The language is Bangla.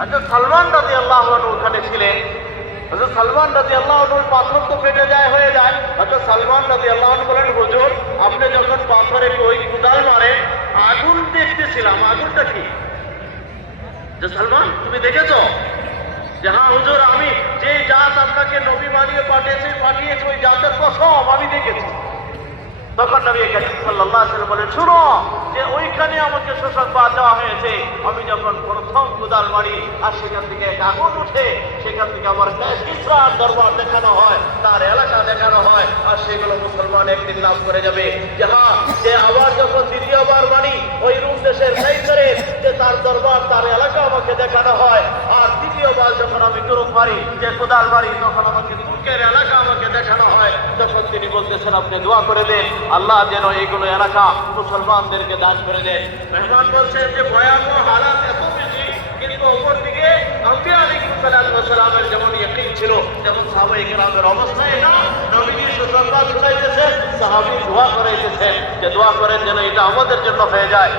হযরত সালমান রাদিয়াল্লাহু আনহু ওখানে ছিলেন। হযরত সালমান রাদিয়াল্লাহু আনহুর পাথর তো ফেটে যায় হয়ে যায়। হযরত সালমান রাদিয়াল্লাহু আনহু বলেন, হুজুর আপনি যখন পাথরে ওই কুদাল মারেন আগুন দেখতেছিলাম। আগুনটা কি? যে সালমান তুমি দেখেছো? যে হ্যাঁ হুজুর, আমি যে জাত আপনাকে নবী বানিয়ে পাঠিয়েছে ওই জাতের কসম আমি দেখেছি। তখন নবী করিম সাল্লাল্লাহু আলাইহি ওয়াসাল্লাম বলেন, শুনো যে ওইখানে আমাকে সুসংবাদ দেওয়া হয়েছে, আমি যখন প্রথম কুদাল মারি আর সেখান থেকে এক আগুন উঠে, সেখান থেকে আমার কিসরার দরবার দেখানো হয়, তার এলাকা দেখানো হয়, আর সেগুলো মুসলমান একদিন লাভ করে যাবে। যে হ্যাঁ, যে আবার যখন দ্বিতীয়বার মারি ওই রুম দেশের কাইসারের যে তার দরবার তার এলাকা আমাকে দেখানো হয়, আর তৃতীয়বার যখন আমি তুরুপ মারি যে কুদাল মারি তখন আমাকে তুর্কের এলাকা আমাকে দেখানো হয়। তখন তিনি বলতেছেন, আপনি দোয়া করে দেন আল্লাহ যেন এইগুলো এলাকা মুসলমানদেরকে দান করে দেন। মেহমান বলছেন যে ভয়াবহ হালাত এত বেশি, কিন্তু অপর দিকে আম্বিয়া আলাইহিস সালামের যেমন ইয়াকিন ছিল, যেমন সাহাবায়ে কেরামের অবস্থায় না, নবীজি সুসংবাদ শোনাইতেছেন, সাহাবী দোয়া করাইতেছেন যে দোয়া করেন যেন এটা আমাদের জন্য হয়ে যায়।